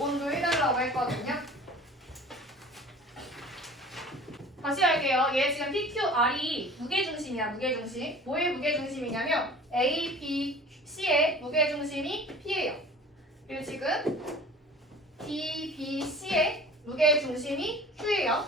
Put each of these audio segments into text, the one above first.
요건도 해달라고 했거든요. 다시 할게요. 얘 지금 PQR이 무게중심이야, 무게중심. 뭐의 무게중심이냐면 A, B, C의 무게중심이 P예요. 그리고 지금 D, B, C의 무게중심이 Q예요.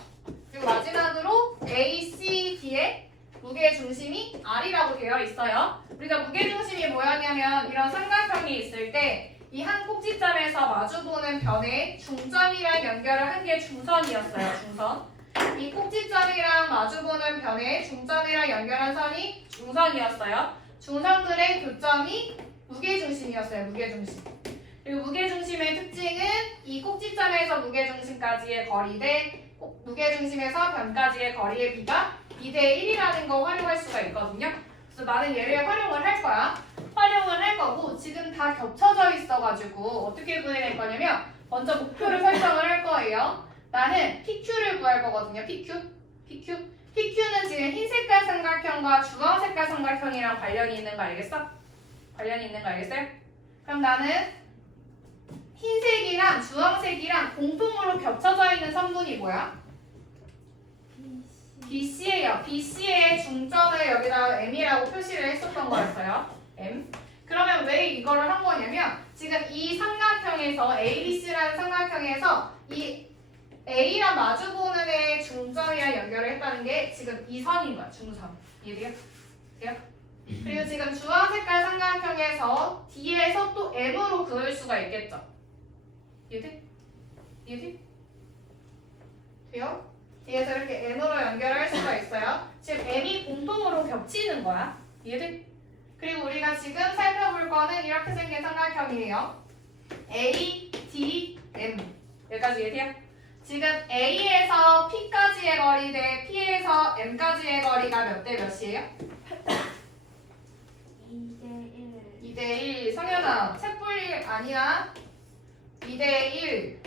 그리고 마지막으로 A, C, D의 무게중심이 R이라고 되어 있어요. 우리가 무게중심이 뭐였냐면 이런 삼각형이 있을 때 이 한 꼭지점에서 마주보는 변의 중점이랑 연결을 한 게 중선이었어요. 중선. 이 꼭지점이랑 마주보는 변의 중점이랑 연결한 선이 중선이었어요. 중선들의 교점이 무게중심이었어요. 무게중심. 그리고 무게중심의 특징은 이 꼭지점에서 무게중심까지의 거리 대 무게중심에서 변까지의 거리의 비가 2대 1이라는 거 활용할 수가 있거든요. 그래서 나는 얘를 활용을 할 거야. 활용을 할 거고 지금 다 겹쳐져 있어가지고 어떻게 구해낼 거냐면 먼저 목표를 설정을 할 거예요. 나는 PQ를 구할 거거든요. PQ는 지금 흰 색깔 삼각형과 주황 색깔 삼각형이랑 관련이 있는 거 알겠어? 관련이 있는 거 알겠어요? 그럼 나는 흰색이랑 주황색이랑 공통으로 겹쳐져 있는 선분이 뭐야? BC예요. BC의 중점을 여기다 M이라고 표시를 했었던 거였어요. M. 그러면 왜 이거를 한 거냐면 지금 이 삼각형에서 ABC라는 삼각형에서 이 A랑 마주보는 애 중점이랑 연결을 했다는 게 지금 이 선인 거야. 중선. 이해돼요? 돼요? 그리고 지금 주황 색깔 삼각형에서 D에서 또 M으로 그을 수가 있겠죠. 이해돼? 이해돼? 돼요? 뒤에서 이렇게 M으로 연결할 수가 있어요. 지금 M이 공통으로 겹치는 거야. 이해돼? 그리고 우리가 지금 살펴볼 거는 이렇게 생긴 삼각형이에요. A, D, M. 여기까지 이해돼요? 지금 A에서 P까지의 거리 대 P에서 M까지의 거리가 몇 대 몇이에요? 2대 1. 성현아, 책 볼 일 아니야? 2대 1.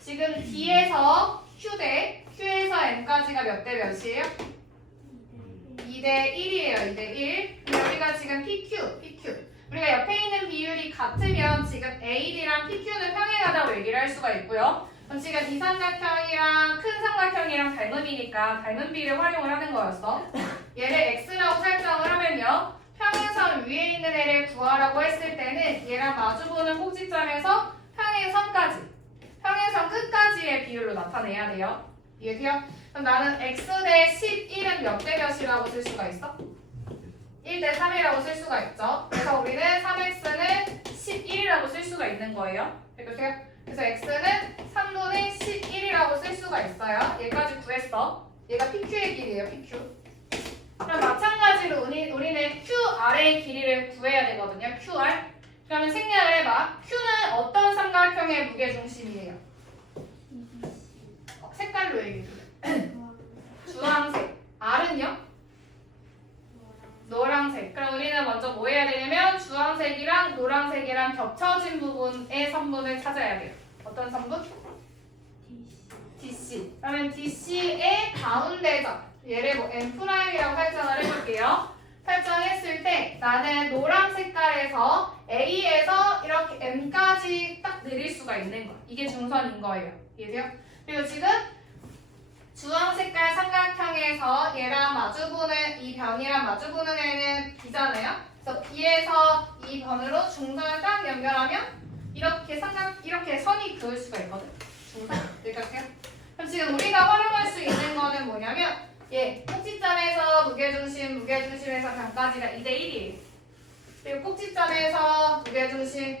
지금 D에서 Q 대 Q에서 M까지가 몇 대 몇이에요? 2대 1이에요. 2대 1. 우리가 지금 PQ. 우리가 옆에 있는 비율이 같으면 지금 AD랑 PQ는 평행하다고 얘기를 할 수가 있고요. 그럼 지금 이 삼각형이랑 큰 삼각형이랑 닮음이니까 닮음비를 활용을 하는 거였어. 얘를 X라고 설정을 하면요. 평행선 위에 있는 애를 구하라고 했을 때는 얘랑 마주보는 꼭지점에서 평행선까지, 평행선 끝까지의 비율로 나타내야 돼요. 이해돼요? 그럼 나는 X 대 11은 몇 대 몇이라고 쓸 수가 있어? 1대 3이라고 쓸 수가 있죠. 그래서 우리는 3X는 11이라고 쓸 수가 있는 거예요. 그러세요? 그래서 X는 3분의 11이라고 쓸 수가 있어요. 얘까지 구했어. 얘가 PQ의 길이에요. PQ. 그럼 마찬가지로 우리는 QR의 길이를 구해야 되거든요. QR. 그러면 생략을 해봐. Q는 어떤 삼각형의 무게중심이에요? 색깔로 얘기해. 주황색. R은요? 노란색. 그럼 우리는 먼저 뭐 해야 되냐면 주황색이랑 노란색이랑 겹쳐진 부분의 선분을 찾아야 돼요. 어떤 선분? DC. 그러면 DC의 가운데점. 얘를 뭐 M'이라고 설정을 해볼게요. 설정했을 때 나는 노란 색깔에서 A에서 이렇게 M까지 딱 내릴 수가 있는 거야. 이게 중선인 거예요. 이해돼요? 그리고 지금 주황 색깔 삼각형에서 얘랑 마주보는 이 변이랑 마주보는 애는 B잖아요. 그래서 B에서 이 변으로 중선을 딱 연결하면 이렇게 선이 그을 수가 있거든. 중선. 여기까지요. 그럼 지금 우리가 활용할 수 있는 거는 뭐냐면 꼭지점에서 무게중심에서 변까지가 2대 1이에요. 그리고 꼭지점에서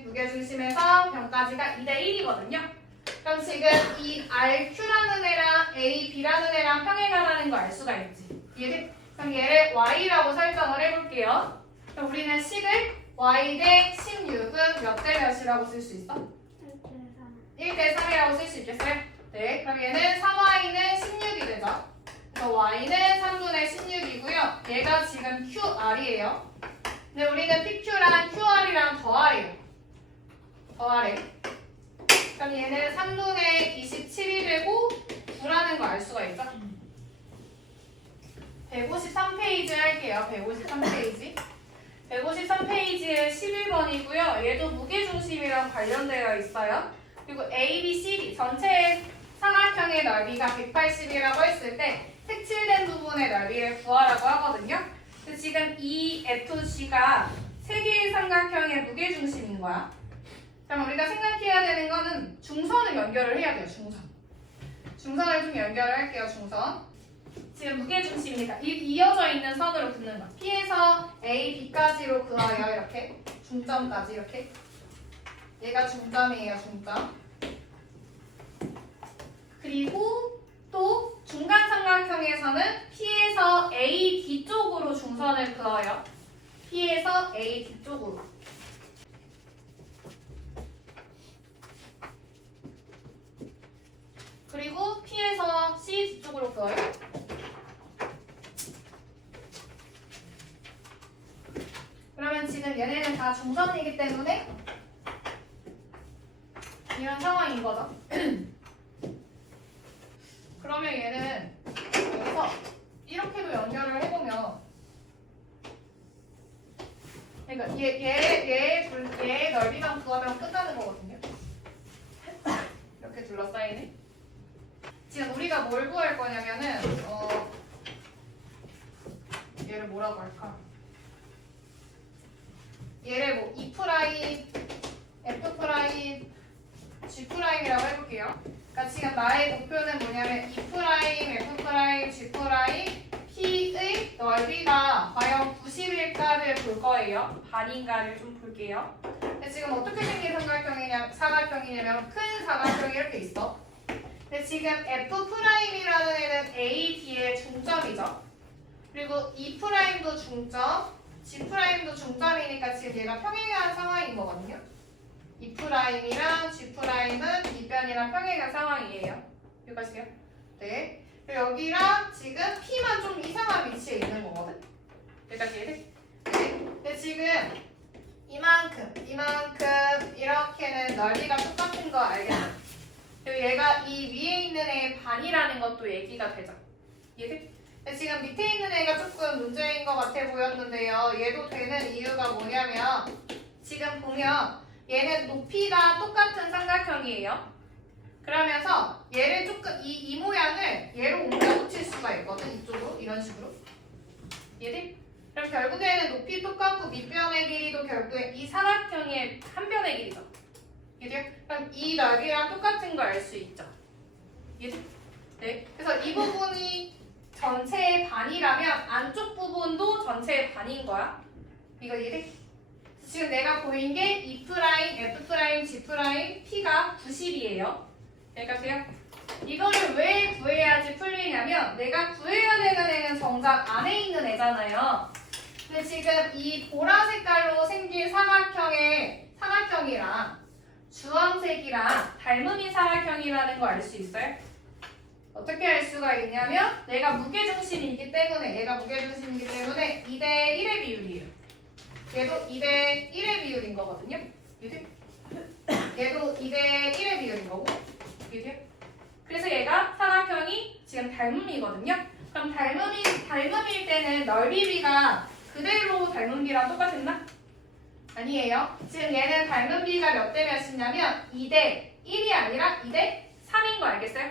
무게중심에서 변까지가 2대 1이거든요. 그럼 지금 이 RQ라는 애랑 AB라는 애랑 평행하다는 거 알 수가 있지. 이해돼? 그럼 얘를 Y라고 설정을 해볼게요. 그럼 우리는 식을 Y 대 16은 몇 대 몇이라고 쓸 수 있어? 1대 3이라고 쓸 수 있겠어요? 네. 그럼 얘는 3Y는 16이 되죠. 그래서 Y는 3분의 16이고요. 얘가 지금 QR이에요. 근데 우리는 PQ랑 QR이랑 더하래요. 더하래. 그럼 얘는 3분의 27이 되고 9라는 거 알 수가 있죠? 153페이지 할게요. 153페이지. 153페이지에 11번이고요. 얘도 무게중심이랑 관련되어 있어요. 그리고 ABCD 전체 삼각형의 넓이가 180이라고 했을 때 색칠된 부분의 넓이를 구하라고 하거든요. 근데 지금 이 FC가 세 개의 삼각형의 무게중심인 거야. 그럼 우리가 생각해야 되는 거는 중선을 연결을 해야 돼요. 중선을 좀 연결을 할게요. 중선. 지금 무게중심이니까 이어져 있는 선으로 긋는 거. P에서 A, B까지로 그어요. 이렇게. 중점까지 이렇게. 얘가 중점이에요. 중점. 그리고 또 중간 삼각형에서는 P에서 A, D쪽으로 중선을 그어요. P에서 A, D쪽으로. 그리고 P에서 C 뒤쪽으로 그어요. 그러면 지금 얘네는 다 중선이기 때문에 이런 상황인 거죠. 그러면 얘는 여기서 이렇게도 연결을 해보면 그러니까 얘 넓이만 구하면 끝나는 거거든요. 이렇게 둘러싸이네. 지금 우리가 뭘 구할 거냐면은 얘를 뭐라고 할까? 얘를 뭐 E 프라임, F 프라임, G 프라임이라고 해볼게요. 그러니까 지금 나의 목표는 뭐냐면 E 프라임, F 프라임, G 프라임, P의 넓이가 과연 90일까를 볼 거예요. 반인가를 좀 볼게요. 근데 지금 어떻게 생긴 사각형이냐면 큰 사각형이 이렇게 있어. 근데 지금 F 프라임이라는 애는 A, D의 중점이죠. 그리고 E 프라임도 중점, G 프라임도 중점이니까 지금 얘가 평행한 상황인 거거든요. E 프라임이랑 G 프라임은 뒷변이랑 평행한 상황이에요. 여기까지요? 네. 그리고 여기랑 지금 P만 좀 이상한 위치에 있는 거거든. 여기까지 이해돼? 네. 근데 지금 이만큼 이렇게는 넓이가 똑같은 거 알겠죠? 그리고 얘가 이 위에 있는 애의 반이라는 것도 얘기가 되죠. 이해돼? 지금 밑에 있는 애가 조금 문제인 것 같아 보였는데요. 얘도 되는 이유가 뭐냐면 지금 보면 얘는 높이가 똑같은 삼각형이에요. 그러면서 얘를 조금 이 모양을 얘로 옮겨 붙일 수가 있거든. 이쪽으로 이런 식으로. 이해돼? 그럼 결국에는 높이 똑같고 밑변의 길이도 결국에 이 삼각형의 한 변의 길이죠. 이해돼요? 그럼 이 넓이랑 똑같은 걸 알 수 있죠. 이해돼? 네. 그래서 이 부분이 전체의 반이라면 안쪽 부분도 전체의 반인 거야. 이거 이해돼? 지금 내가 보인 게 E 프라임, F 프라임, G 프라임, P가 90이에요. 여기까지요? 이거를 왜 구해야지 풀리냐면 내가 구해야 되는 애는 정작 안에 있는 애잖아요. 근데 지금 이 보라 색깔로 생긴 삼각형이랑 주황색이랑 닮음인 삼각형이라는 거 알 수 있어요? 어떻게 알 수가 있냐면 내가 무게중심이기 때문에 얘가 무게중심이기 때문에 2대 1의 비율이에요. 얘도 2대 1의 비율인 거거든요. 얘도 2대 1의 비율인 거고. 그래서 얘가 삼각형이 지금 닮음이거든요. 그럼 닮음일 때는 넓이비가 그대로 닮음비랑 똑같았나? 아니에요. 지금 얘는 닮음비가 몇 대 몇이냐면 2대 1이 아니라 2대 3인 거 알겠어요?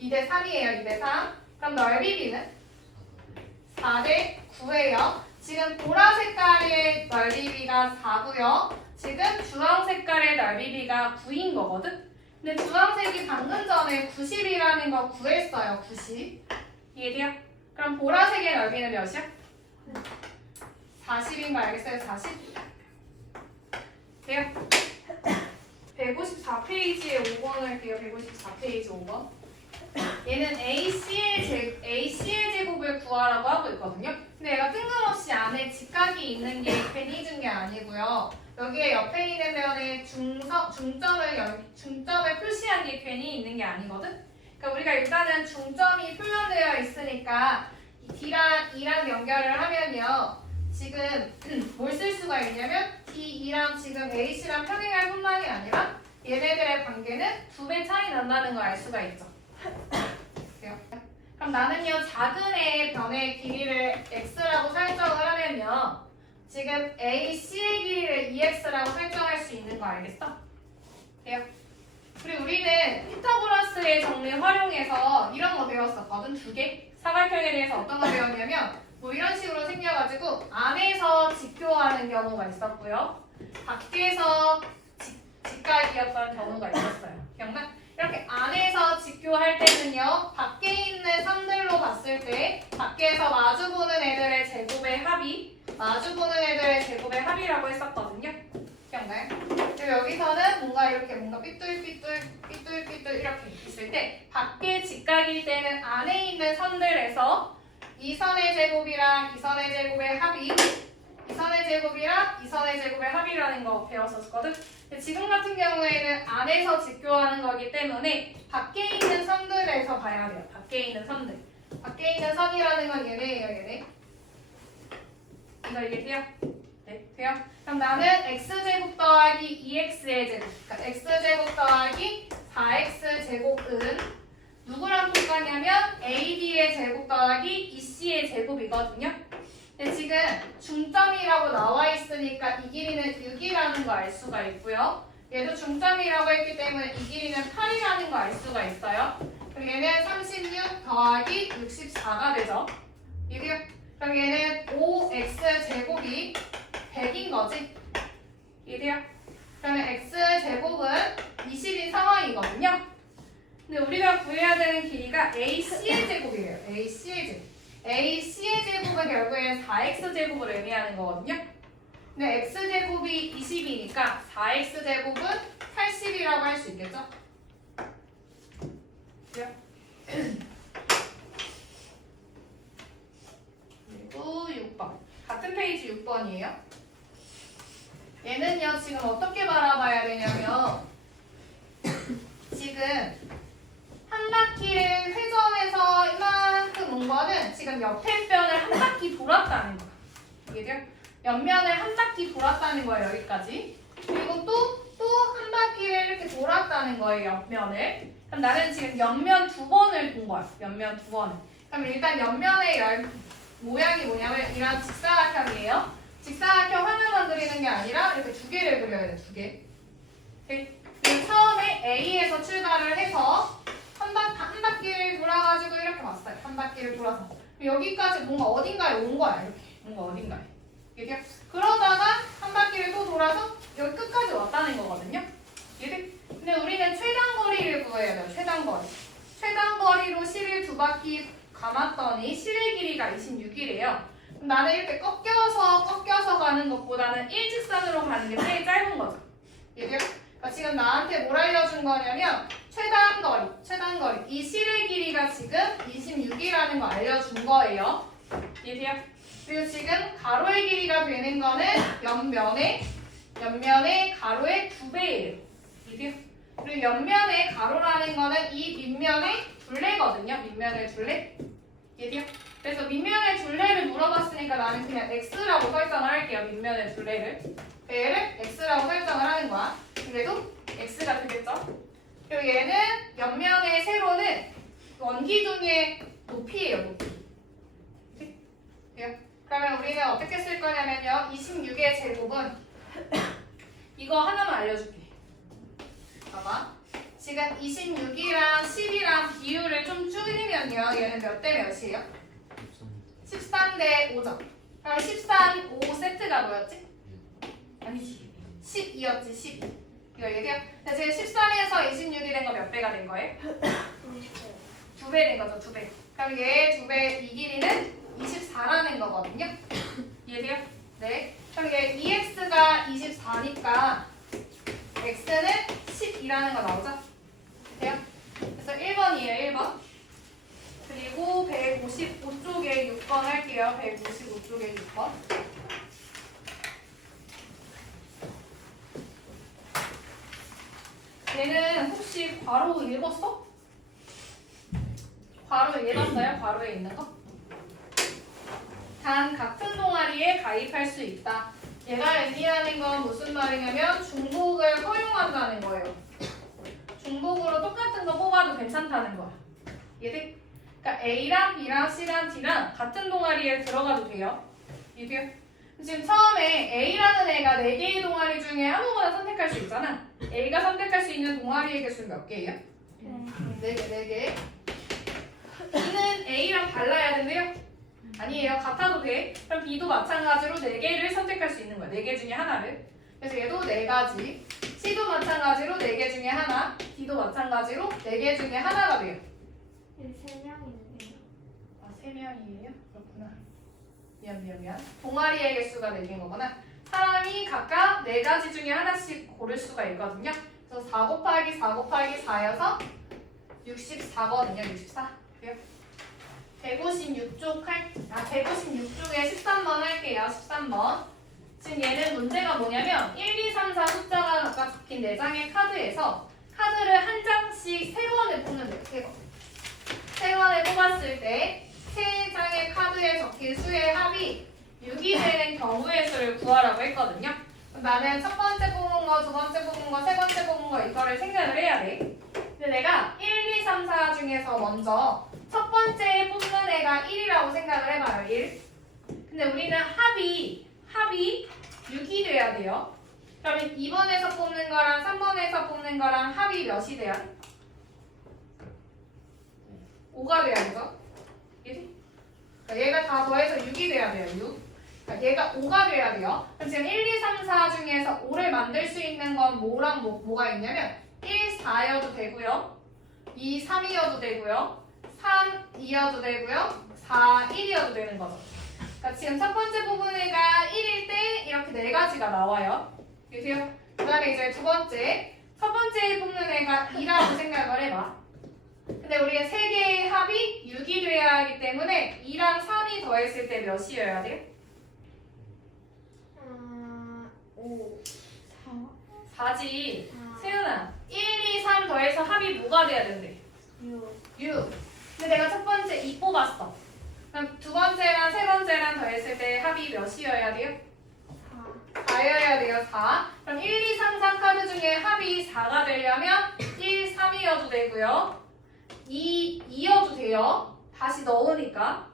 2대 3이에요. 2대 3. 그럼 넓이비는 4대 9예요. 지금 보라 색깔의 넓이비가 4고요. 지금 주황 색깔의 넓이비가 9인 거거든? 근데 주황색이 방금 전에 90이라는 거 구했어요. 90. 이해돼요? 그럼 보라색의 넓이는 몇이야? 40인 거 알겠어요? 40? 돼요? 154페이지에 5번 할게요. 154페이지 5번. 얘는 AC의 제곱을 구하라고 하고 있거든요. 근데 얘가 뜬금없이 안에 직각이 있는 게 괜히 준 게 아니고요. 여기에 옆에 있는 면에 중점을 표시한 게 괜히 있는 게 아니거든. 그러니까 우리가 일단은 중점이 표현되어 있으니까 D랑 E랑 연결을 하면요. 지금 뭘 쓸 수가 있냐면 D2랑 지금 AC랑 평행할 뿐만이 아니라 얘네들의 관계는 2배 차이 난다는 걸 알 수가 있죠. 그럼 나는요 작은 애 변의 길이를 x라고 설정을 하면요 지금 AC의 길이를 EX라고 설정할 수 있는 거 알겠어? 돼요? 그리고 우리는 피타고라스의 정리 활용해서 이런 거 배웠었거든. 두 개. 사각형에 대해서 어떤 거 배웠냐면 뭐 이런 식으로 생겨가지고 안에서 직교하는 경우가 있었고요. 밖에서 직각이었던 경우가 있었어요. 기억나? 이렇게 안에서 직교할 때는요. 밖에 있는 선들로 봤을 때 밖에서 마주보는 애들의 제곱의 합이 마주보는 애들의 제곱의 합이라고 했었거든요. 기억나요? 그리고 여기서는 뭔가 삐뚤삐뚤 이렇게 있을 때 밖에 직각일 때는 안에 있는 선들에서 이 선의 제곱이랑 이 선의 제곱의 합이 이 선의 제곱이랑 이 선의 제곱의 합이라는 거 배웠었거든. 근데 지금 같은 경우에는 안에서 직교하는 거기 때문에 밖에 있는 선들에서 봐야 돼요. 밖에 있는 선들. 밖에 있는 선이라는 건 얘네예요, 얘네. 이거 이해돼요? 네, 돼요? 그럼 나는 x제곱 더하기 2x의 제곱. 그러니까 x제곱 더하기 4x제곱은 누구랑 똑같냐면 AB의 제곱 더하기 EC의 제곱이거든요. 근데 지금 중점이라고 나와 있으니까 이 길이는 6이라는 거 알 수가 있고요. 얘도 중점이라고 했기 때문에 이 길이는 8이라는 거 알 수가 있어요. 그리고 얘는 36 더하기 64가 되죠. 이게요. 그럼 얘는 5x제곱이 100인 거지. 이해돼요? 그러면 x제곱은 20인 상황이거든요. 근데 우리가 구해야 되는 길이가 AC의 제곱이에요. AC의 제곱. AC의 제곱은 결국엔 4x제곱을 의미하는 거거든요. 근데 x제곱이 20이니까 4x제곱은 80이라고 할 수 있겠죠? 그리고 6번. 같은 페이지 6번이에요. 얘는요, 지금 어떻게 바라봐야 되냐면 지금 한 바퀴를 회전해서 이만큼 온 거는 지금 옆에 변을 한 바퀴 돌았다는 거야. 이해돼요? 옆면을 한 바퀴 돌았다는 거예요, 여기까지. 그리고 또 한 바퀴를 이렇게 돌았다는 거예요, 옆면을. 그럼 나는 지금 옆면 2번을 본 거야. 옆면 2번을. 그럼 일단 옆면의 모양이 뭐냐면 이런 직사각형이에요. 직사각형 하나만 그리는 게 아니라 이렇게 두 개를 그려야 돼, 두 개. 오케이? 그리고 처음에 A에서 출발을 해서 한 바퀴를 돌아가지고 이렇게 왔어요. 한 바퀴를 돌아서. 여기까지 뭔가 어딘가에 온 거야, 이렇게. 뭔가 어딘가에. 이렇게. 그러다가 한 바퀴를 또 돌아서 여기 끝까지 왔다는 거거든요. 이렇게. 근데 우리는 최단거리를 구해야 돼요, 최단거리. 최단거리로 실을 두 바퀴 감았더니 실의 길이가 26이래요. 나는 이렇게 꺾여서 가는 것보다는 일직선으로 가는 게 제일 짧은 거죠. 이해돼요? 그러니까 지금 나한테 뭘 알려준 거냐면 최단거리. 이 실의 길이가 지금 26이라는 거 알려준 거예요. 이해돼요? 그리고 지금 가로의 길이가 되는 거는 옆면의 가로의 2배예요. 이해돼요? 그리고 옆면의 가로라는 거는 이 밑면의 둘레거든요. 밑면의 둘레. 이해돼요? 그래서 밑면의 둘레를 물어봤으니까 나는 그냥 x라고 설정을 할게요. 밑면의 둘레를. 얘를 x라고 설정을 하는 거야. 그래도 x가 되겠죠? 그리고 얘는 옆면의 세로는 원기둥의 높이예요. 높이. 그러면 우리는 어떻게 쓸 거냐면요. 26의 제곱은 이거 하나만 알려줄게. 봐봐. 지금 26이랑 10이랑 비율을 좀 줄이면요. 얘는 몇 대 몇이에요? 13대 5죠. 그럼 13, 5 세트가 뭐였지? 아니지. 12였지, 12. 이거 얘기해요. 지금 13에서 26이 된 거 몇 배가 된 거예요? 2배 된 거죠, 2배. 그럼 얘 2배, 이 길이는 24라는 거거든요. 이해돼요? 네. 그럼 얘 2x가 24니까 x는 10이라는 거 나오죠? 돼요? 그래서 1번이에요, 1번. 그리고 155쪽에 6번 할게요. 155쪽에 6번. 얘는 혹시 괄호 읽었어? 괄호 읽었어요? 괄호에 있는 거? 단 같은 동아리에 가입할 수 있다. 얘가 의미하는 건 무슨 말이냐면 중복을 허용한다는 거예요. 중복으로 똑같은 거 뽑아도 괜찮다는 거야. 이해돼? 그러니까 A랑 B랑 C랑 D랑 같은 동아리에 들어가도 돼요. 이해돼요? 지금 처음에 A라는 애가 4개의 동아리 중에 아무거나 선택할 수 있잖아. A가 선택할 수 있는 동아리의 개수는 몇 개예요? 네. 4개. B는 A랑 달라야 된대요? 아니에요. 같아도 돼. 그럼 B도 마찬가지로 4개를 선택할 수 있는 거야. 4개 중에 하나를. 그래서 얘도 4가지. C도 마찬가지로 4개 중에 하나. D도 마찬가지로 4개 중에 하나가 돼요. 3명이네요. 아, 3명이에요? 그렇구나. 미안. 동아리의 개수가 4개인 거구나. 사람이 각각 4가지 중에 하나씩 고를 수가 있거든요. 그래서 4 곱하기 4 곱하기 4여서 64거든요. 64. 156쪽 156쪽에 13번 할게요. 13번. 지금 얘는 문제가 뭐냐면 1, 2, 3, 4 숫자가 아까 적힌 4장의 카드에서 카드를 한 장씩 세번을 뽑는 거예요. 3번. 3번을 뽑았을 때 3장의 카드에 적힌 수의 합이 6이 되는 경우의 수를 구하라고 했거든요. 나는 첫 번째 뽑은 거, 두 번째 뽑은 거, 세 번째 뽑은 거 이거를 생각을 해야 돼. 근데 내가 1, 2, 3, 4 중에서 먼저 첫 번째 뽑는 애가 1이라고 생각을 해봐요. 1. 근데 우리는 합이 6이 돼야 돼요. 그러면 2번에서 뽑는 거랑 3번에서 뽑는 거랑 합이 몇이 돼야 돼? 5가 돼야 되죠? 얘지? 얘가 다 더해서 6이 돼야 돼요. 6. 그러니까 얘가 5가 돼야 돼요. 그럼 지금 1, 2, 3, 4 중에서 5를 만들 수 있는 건 뭐랑 뭐가 있냐면 1, 4여도 되고요. 2, 3이어도 되고요. 3, 2여도 되고요. 4, 1이어도 되는 거죠. 그러니까 지금 첫 번째 뽑은 애가 1일 때 이렇게 4가지가 나와요. 그래서요. 그 다음에 이제 두 번째. 첫 번째 뽑는 애가 2라고 생각을 해봐. 근데 우리가 3개의 합이 6이 돼야 하기 때문에 2랑 3이 더했을 때 몇이어야 돼요? 5. 4지. 4. 세윤아. 1, 2, 3 더해서 합이 뭐가 돼야 된대? 6. 6. 근데 내가 첫 번째 2 뽑았어. 그럼 두 번째랑 세 번째랑 더했을 때 합이 몇이어야 돼요? 4. 4여야 돼요. 4. 그럼 1, 2, 3, 4 카드 중에 합이 4가 되려면 1, 3이어도 되고요. 2, 2여도 돼요. 다시 넣으니까.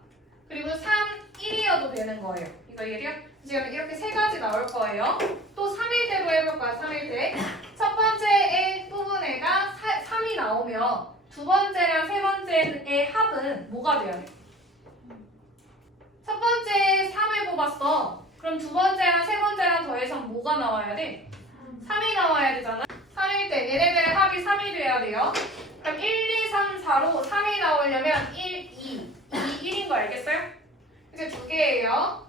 그리고 3, 1이어도 되는 거예요. 이거 이해돼요? 지금 이렇게 세 가지 나올 거예요. 또 3일 때로 해볼 거야. 3일 때. 첫 번째에 뽑은 애가 3이 나오면 두 번째랑 세 번째의 합은 뭐가 돼야 돼? 첫 번째 3을 뽑았어. 그럼 두 번째랑 세 번째랑 더해서 뭐가 나와야 돼? 3이 나와야 되잖아. 3일 때 얘네들의 합이 3이 돼야 돼요. 그럼 1, 2, 3, 4로 3이 나오려면 1, 2, 1인 거 알겠어요? 이제 두 개예요.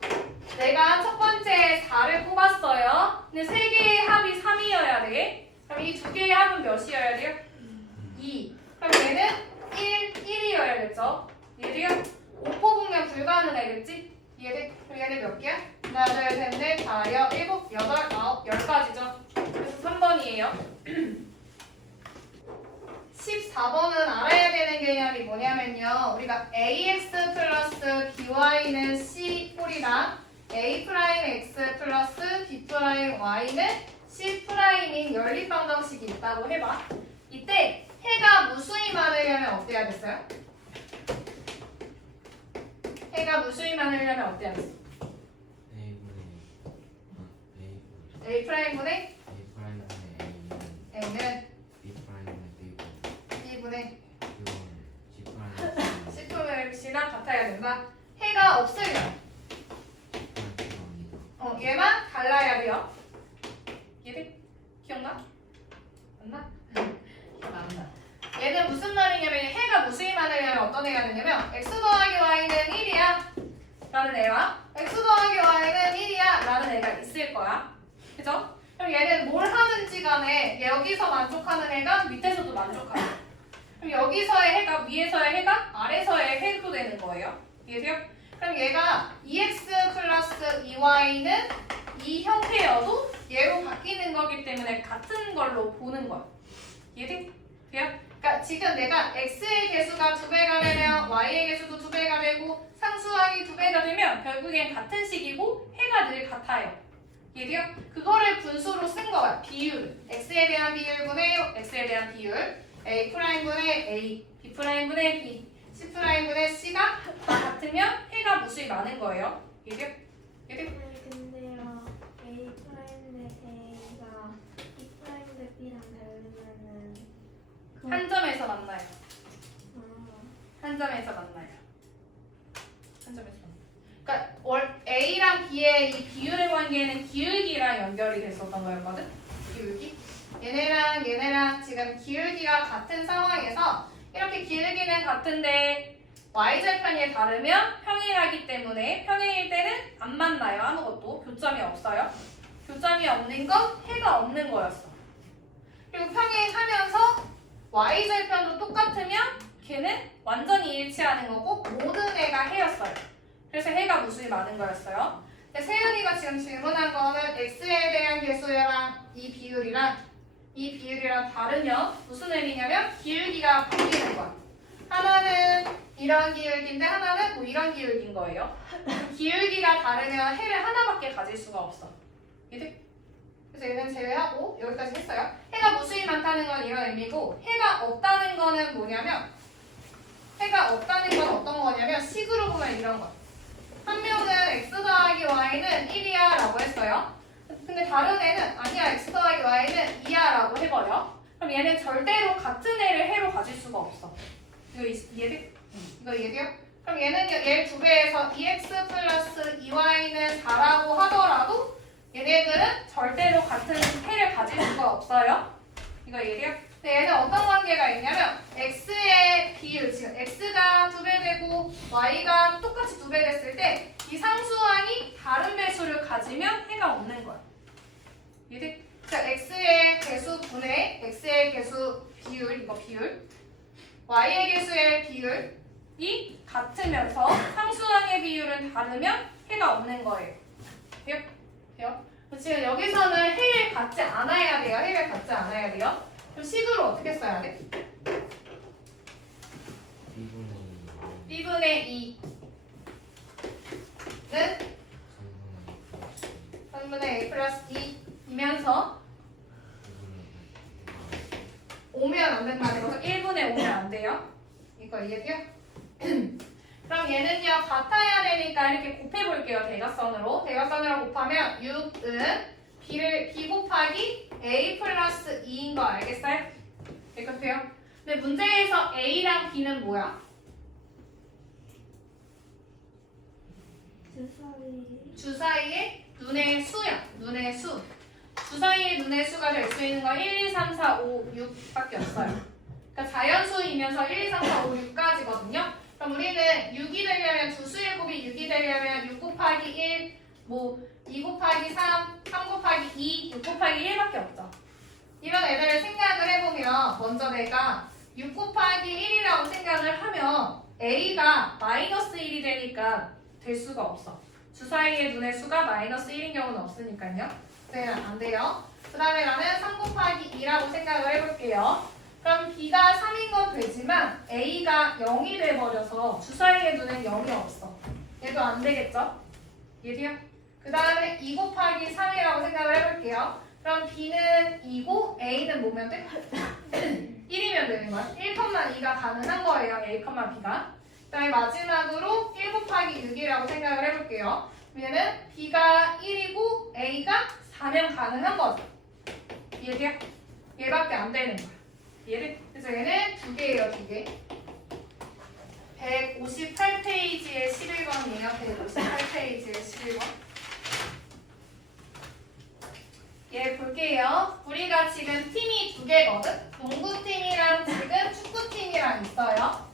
내가 첫 번째 4를 뽑았어요. 근데 세 개의 합이 3이어야 돼. 그럼 이 두 개의 합은 몇이어야 돼요? 2. 그럼 얘는 1, 1이어야겠죠? 이해돼요? 5 뽑으면 불가능하겠지? 이해돼? 그럼 얘는 몇 개야? 하나, 둘, 셋, 넷, 다, 여, 일곱, 여덟, 아홉, 10가지죠? 그래서 3번이에요. 14번은 알아야 되는 개념이 뭐냐면요. 우리가 ax 플러스 by는 c-폴이랑 a'x 플러스 b'y는 c'인 연립방정식이 있다고 해봐. 이때 해가 무수히 많으려면 어때야 됐어요? 해가 무수히 많으려면 어때야 됐어? A'분의 A는 B분의 C랑 같아야 된다. 해가 없으면 얘만 달라야 돼요. 얘들 기억나? 맞나? 기억 안 나. 얘는 무슨 말이냐면 해가 무수히 많으려면 어떤 애가 되냐면 x 더하기 y는 1이야 라는 애와 x 더하기 y는 1이야 라는 애가 있을 거야. 그죠? 그럼 얘는 뭘 하든지 간에 여기서 만족하는 애가 밑에서도 만족하고 그럼 여기서의 해가 위에서의 해가 아래서의 해도 되는 거예요. 이해돼요? 그럼 얘가 2x 플러스 2y는 이 형태여도 얘로 바뀌는 거기 때문에 같은 걸로 보는 거야. 이해돼요? 그러니까 지금 내가 x의 개수가 2배가 되면 y의 개수도 2배가 되고 상수항이 2배가 되면 결국엔 같은 식이고 해가 늘 같아요. 이해돼요? 그거를 분수로 쓴 거야. 비율. x에 대한 비율분의 x에 대한 비율. a'분의 a, b'분의 b, c'분의 c가 다 같으면 해가 무수히 많은 거예요. 이해돼요? 이해돼요? 근데요, A 프라임인데 A가 B 프라임인데 B랑 한 점에서 만나요. 아, 한 점에서 만나요. 한 점에서 만나요. 그러니까 A랑 B의 이 비율의 관계는 기울기랑 연결이 됐었던 거였거든. 기울기. 얘네랑 지금 기울기가 같은 상황에서 이렇게 기울기는 같은데 y절편이 다르면 평행하기 때문에 평행일 때는 안 만나요. 아무것도 교점이 없어요. 교점이 없는 건 해가 없는 거였어. 그리고 평행하면서 y절편도 똑같으면 걔는 완전히 일치하는 거고 모든 애가 해였어요. 그래서 해가 무수히 많은 거였어요. 근데 세윤이가 지금 질문한 거는 x에 대한 계수랑 이 비율이랑 다르면 무슨 의미냐면 기울기가 바뀌는 거야. 하나는 이런 기울기인데 하나는 뭐 이런 기울기인 거예요. 기울기가 다르면 해를 하나밖에 가질 수가 없어. 이해돼? 그래서 얘는 제외하고 여기까지 했어요. 해가 무수히 많다는 건 이런 의미고 해가 없다는 거는 뭐냐면 해가 없다는 건 어떤 거냐면 식으로 보면 이런 거. 한 명은 x 더하기 y는 1이야 라고 했어요. 근데 다른 애는 아니야 x 더하기 y는 2야 라고 해버려. 그럼 얘는 절대로 같은 애를 해로 가질 수가 없어. 이거 이해돼? 이거 이해돼요? 그럼 얘는 얘 두 배에서 2x 플러스 2y는 4라고 하더라도 얘네들은 절대로 같은 해를 가질 수가 없어요. 이거 이해돼요? 근데 얘는 어떤 관계가 있냐면 x의 비율, 지금 x가 2배 되고 y가 똑같이 2배 됐을 때 이 상수항이 다른 배수를 가지면 해가 없는 거야. 이해돼? 자, x의 개수분의 x의 개수 비율, 이거 비율, y의 개수의 비율이 같으면서 상수항의 비율은 다르면 해가 없는 거예요. 돼요? 돼요? 지금 여기서는 해를 갖지 않아야 돼요. 해를 갖지 않아야 돼요. 그럼 식으로 어떻게 써야 돼? B분의 2는 3분의 A 플러스 2이면서 오면 안 된다는 거죠. 1분의 5면 안 돼요. 이거 이해돼요? 그럼 얘는요 같아야 되니까 이렇게 곱해볼게요. 대각선으로. 대각선으로 곱하면 6은 B 곱하기 A 플러스 2인 거 알겠어요? 이렇게요. 근데 문제에서 A랑 B는 뭐야? 주사위의 눈의 수야. 눈의 수. 주사위의 눈의 수가 될 수 있는 건 1, 2, 3, 4, 5, 6밖에 없어요. 그러니까 자연수이면서 1, 2, 3, 4, 5, 6까지거든요. 그럼 우리는 6이 되려면 두수의 곱이 6이 되려면 6 곱하기 1, 뭐 2 곱하기 3, 3 곱하기 2, 6 곱하기 1밖에 없죠. 이런 애들을 생각을 해보면 먼저 내가 6 곱하기 1이라고 생각을 하면 A가 마이너스 1이 되니까 될 수가 없어. 주사위의 눈의 수가 마이너스 1인 경우는 없으니까요. 네, 안 돼요. 그 다음에 나는 3 곱하기 2라고 생각을 해볼게요. 그럼 B가 3인 건 되지만 A가 0이 돼버려서 주사위의 눈엔 0이 없어. 얘도 안 되겠죠? 얘도요? 그 다음에 2 곱하기 3이라고 생각을 해볼게요. 그럼 B는 2고 A는 뭐면 돼? 1이면 되는 거야. 1,2가 가능한 거예요. A, B가. 그 다음에 마지막으로 1 곱하기 6이라고 생각을 해볼게요. 얘는 B가 1이고 A가 4면 가능한 거죠. 이해돼요? 얘밖에 안 되는 거야. 이해돼? 그래서 얘는 2개예요. 2개. 158페이지에 11번이에요. 158페이지에 11번. 얘 볼게요. 우리가 지금 팀이 2개거든? 농구팀이랑 지금 축구팀이랑 있어요.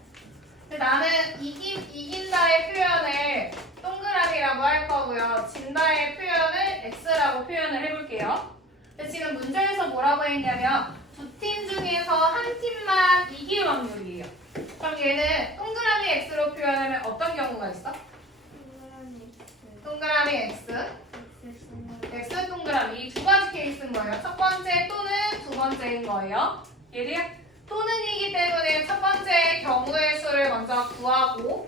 근데 나는 이긴다의 표현을 동그라미라고 할 거고요. 진다의 표현을 X라고 표현을 해볼게요. 근데 지금 문제에서 뭐라고 했냐면 두 팀 중에서 한 팀만 이길 확률이에요. 그럼 얘는 동그라미 X로 표현하면 어떤 경우가 있어? 동그라미 X. X 동그라미. 이 두 가지 케이스인 거예요. 첫 번째 또는 두 번째인 거예요. 얘들이요? 또는이기 때문에 첫 번째 경우의 수를 먼저 구하고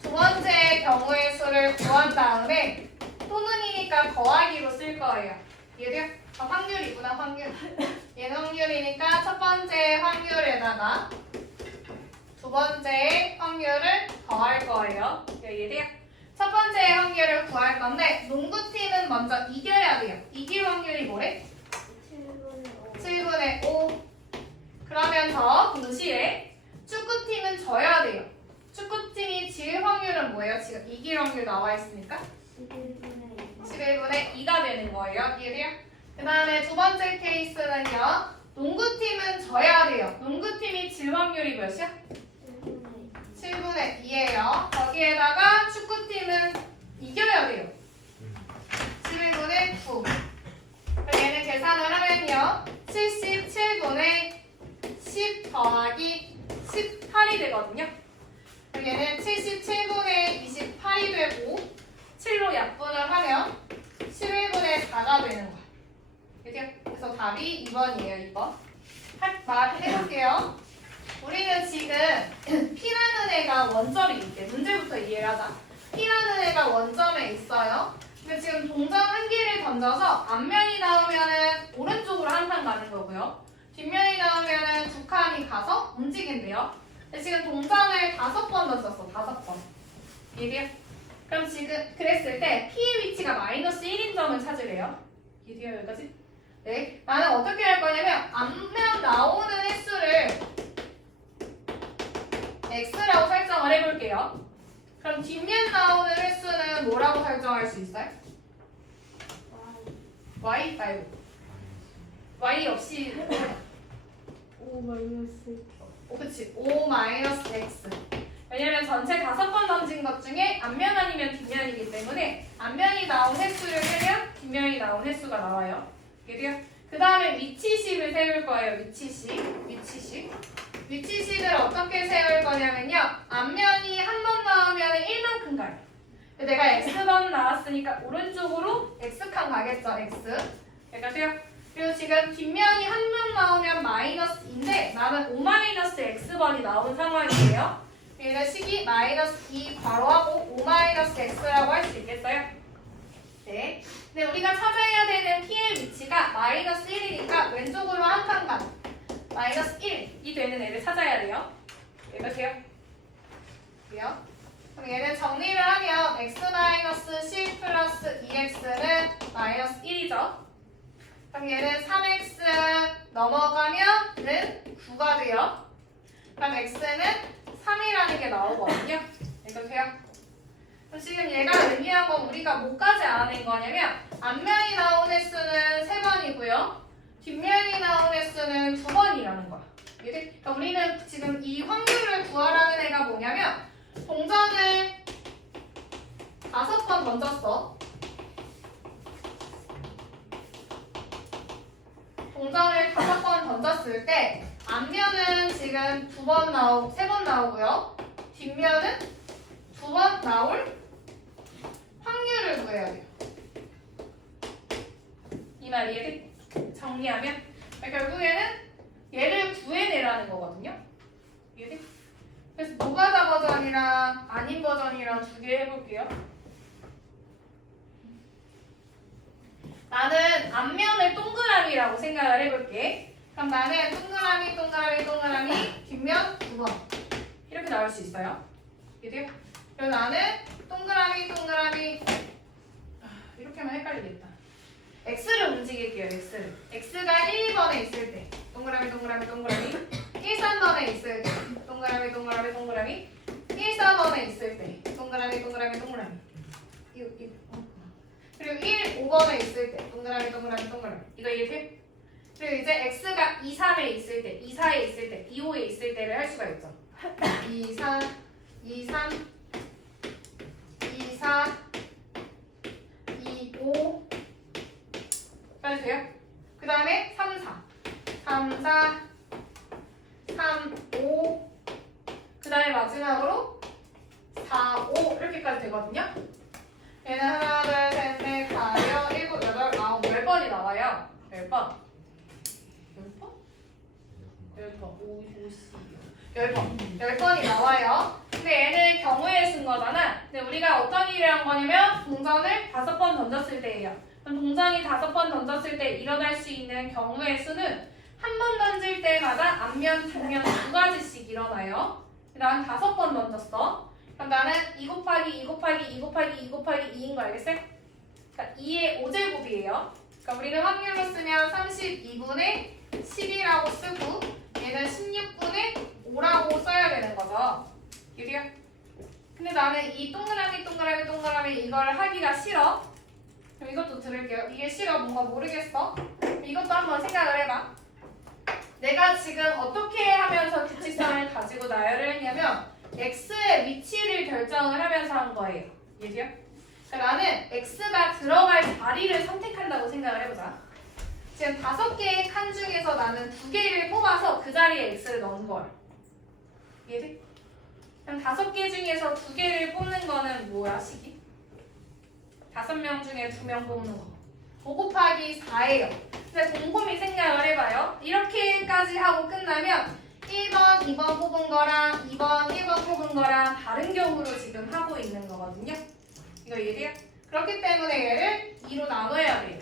두 번째 경우의 수를 구한 다음에 또는이니까 더하기로 쓸 거예요. 얘들이요? 확률이구나, 확률. 얘는 확률이니까 첫 번째 확률에다가 두 번째 확률을 더할 거예요. 얘들이요? 첫 번째 확률을 구할 건데 농구팀은 먼저 이겨야 돼요. 이길 확률이 뭐래? 7분의 5. 그러면서 되는 거예요. 이해돼요? 그 다음에 두 번째 케이스는요. 농구팀은 져야 돼요. 농구팀이 질 확률이 몇이야? 7분의 2예요. 거기에다가 축구팀은 이겨야 돼요. 11분의 9. 그럼 얘는 계산을 하면요. 77분의 10 더하기 18이 되거든요. 그럼 얘는 77분의 28이 되고 7로 약분을 하면 11분의 4가 되는 거야. 그죠? 그래서 답이 2번이에요. 2번. 해볼게요. 우리는 지금 P라는 애가 원점이 있대. 문제부터 이해를 하자. P라는 애가 원점에 있어요. 근데 지금 동전 한 개를 던져서 앞면이 나오면은 오른쪽으로 한 칸 가는 거고요. 뒷면이 나오면은 두 칸이 가서 움직인대요. 근데 지금 동전을 5번 던졌어. 5번. 이해돼요? 그럼 지금 그랬을 때 P의 위치가 마이너스 1인 점을 찾으래요. 이해돼요? 여기까지? 네. 나는 어떻게 할 거냐면 앞면 나오는 횟수를 X라고 설정을 해볼게요. 그럼 뒷면 나오는 횟수는 뭐라고 설정할 수 있어요? Y 말고 Y 없이 5 마이너스 그치 5 마이너스 X. 왜냐면 전체 5번 던진 것 중에 앞면 아니면 뒷면이기 때문에 앞면이 나온 횟수를 세면 뒷면이 나온 횟수가 나와요. 이해돼요? 그 다음에 위치식을 세울 거예요. 위치식을 어떻게 세울 거냐면요. 앞면이 한 번 나오면 1만큼 가요. 내가 X번 나왔으니까 오른쪽으로 X칸 가겠죠. X. 돼요? 그리고 지금 뒷면이 한 번 나오면 마이너스 2인데 나는 5 마이너스 X번이 나온 상황이에요. 얘는 식이 마이너스 2 괄호하고 5 마이너스 X라고 할 수 있겠어요? 네. 근데 우리가 찾아야 되는 P의 위치가 마이너스 1이니까 왼쪽으로 한 칸 가. 마이너스 1이 되는 애를 찾아야 돼요. 돼요? 그럼 얘는 정리를 하면 x-10 플러스 2x는 마이너스 1이죠. 그럼 얘는 3x 넘어가면은 9가 돼요. 그럼 x는 3이라는 게 나오거든요. 돼요? 그럼 지금 얘가 의미한 건 우리가 뭐까지 알아낸 거냐면 앞면이 나온 횟수는 3번이고요. 뒷면이 나온 횟수는 2번이라는 거야. 그러니까 우리는 지금 이 확률을 구하라는 애가 뭐냐면 동전을 5번 던졌어. 동전을 5번 던졌을 때 앞면은 지금 3번 나오고요. 뒷면은 2번 나올 확률을 구해야 돼요. 이 말 이해돼? 정리하면 결국에는 얘를 구해내라는 거거든요. 이해돼? 그래서 노가다 버전이랑 아닌 버전이랑 두 개 해볼게요. 나는 앞면을 동그라미라고 생각을 해볼게. 그럼 나는 동그라미 뒷면 2번 이렇게 나올 수 있어요. 이해돼요? 그리고 나는 동그라미 이렇게 하면 헷갈리겠다. X를 움직일게요. X가 1번에 있을 때 동그라미 1, 3번에 있을 때 동그라미 1, 4번에 있을 때 동그라미 이거. 그리고 1, 5번에 있을 때 동그라미 이거 이해돼? 그리고 이제 X가 2, 3에 있을 때 2, 4에 있을 때 2, 5에 있을 때를 할 수가 있죠. 2, 3 2, 4 2, 5 까지 돼요? 그 다음에 3, 4 3, 5 그 다음에 마지막으로 4, 5 이렇게까지 되거든요. 얘는 하나, 둘, 셋, 넷, 다, 여, 일곱, 여덟, 아홉, 10번이 나와요. 10번. 10번이 나와요. 근데 얘는 경우에 쓴 거잖아. 근데 우리가 어떤 일을 한 거냐면 동전을 5번 던졌을 때예요. 그럼 동전이 5번 던졌을 때 일어날 수 있는 경우의 수는 한 번 던질 때마다 앞면, 뒷면 2가지씩 일어나요. 난 5번 던졌어. 그럼 나는 2 곱하기 2 곱하기 2 곱하기 2 곱하기 2인 거 알겠어요? 그러니까 2의 5제곱이에요. 그러니까 우리는 확률로 쓰면 32분의 10이라고 쓰고 얘는 16분의 5라고 써야 되는 거죠. 이해돼요? 근데 나는 이 동그라미 이걸 하기가 싫어. 그럼 이것도 들을게요. 이게 싫어, 뭔가 모르겠어. 이것도 한번 생각을 해봐. 내가 지금 어떻게 하면서 규칙성을 가지고 나열을 했냐면 x의 위치를 결정을 하면서 한 거예요. 이해돼요? 그러니까 나는 x가 들어갈 자리를 선택한다고 생각을 해보자. 지금 5개의 칸 중에서 나는 2개를 뽑아서 그 자리에 x를 넣은 거예요. 이해돼? 그럼 5개 중에서 2개를 뽑는 거는 뭐야, 식이? 5명 중에 2명 뽑는 거. 5 곱하기 4예요. 근데 곰곰이 생각을 해봐요. 이렇게까지 하고 끝나면 1번, 2번 뽑은 거랑 2번, 1번 뽑은 거랑 다른 경우로 지금 하고 있는 거거든요. 이거 이해돼요? 그렇기 때문에 얘를 2로 나눠야 돼요.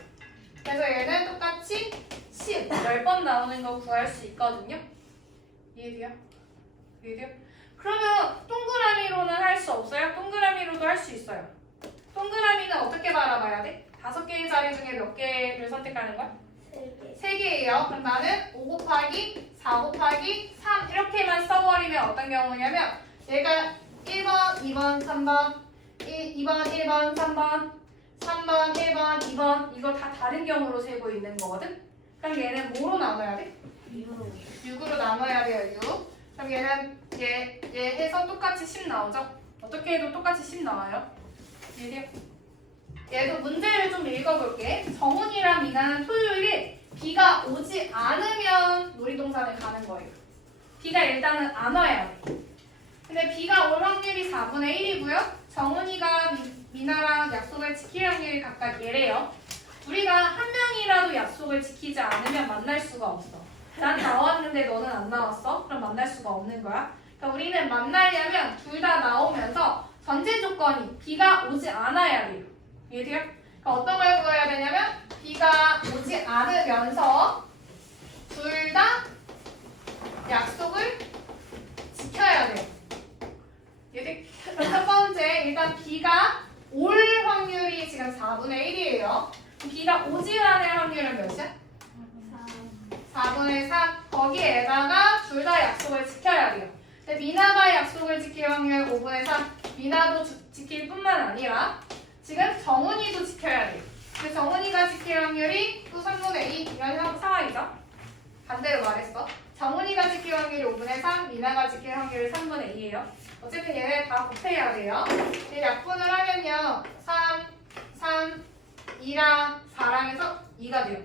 그래서 얘는 똑같이 10, 10번 나오는 거 구할 수 있거든요. 이해돼요? 이해돼요? 그러면 동그라미로는 할 수 없어요? 동그라미로도 할 수 있어요. 동그라미는 어떻게 바라봐야 돼? 5개의 자리 중에 몇 개를 선택하는 거야? 3개예요. 그럼 나는 5 곱하기 4 곱하기 3 이렇게만 써버리면 어떤 경우냐면 얘가 1번, 2번, 3번 2번, 1번, 3번 3번, 1번, 2번 이거 다 다른 경우로 세고 있는 거거든? 그럼 얘는 뭐로 나눠야 돼? 6으로 나눠야 돼요. 6. 그럼 얘는 얘 해서 똑같이 10 나오죠? 어떻게 해도 똑같이 10 나와요. 얘도 문제를 좀 읽어볼게. 정훈이랑 미나는 토요일에 비가 오지 않으면 놀이동산에 가는 거예요. 비가 일단은 안 와야 돼. 근데 비가 올 확률이 4분의 1이고요. 정훈이가 미나랑 약속을 지킬 확률이 각각 얘래요. 우리가 한 명이라도 약속을 지키지 않으면 만날 수가 없어. 난 나왔는데 너는 안 나왔어? 그럼 만날 수가 없는 거야. 그러니까 우리는 만나려면 둘 다 나오면서 전제 조건이 비가 오지 않아야 돼요. 이해돼요? 그러니까 어떤 걸 구해야 되냐면 비가 오지 않으면서 둘 다 약속을 지켜야 돼요. 이해돼? 첫 번째 일단 비가 올 확률이 지금 4분의 1이에요. 비가 오지 않을 확률은 몇이야? 4분의 3. 거기에다가 둘 다 약속을 지켜야 돼요. 근데 미나가 약속을 지킬 확률 5분의 3. 미나도 지킬 뿐만 아니라 지금 정훈이도 지켜야 돼요. 근데 정훈이가 지킬 확률이 또 3분의 2 이런 상황이죠. 반대로 말했어. 정훈이가 지킬 확률이 5분의 3, 미나가 지킬 확률이 3분의 2예요. 어쨌든 얘네 다 곱해야 돼요. 얘 약분을 하면요. 3, 2랑 4랑 해서 2가 돼요.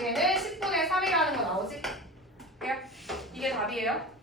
얘는 10분의 3이라는 거 나오지? 이게 답이에요.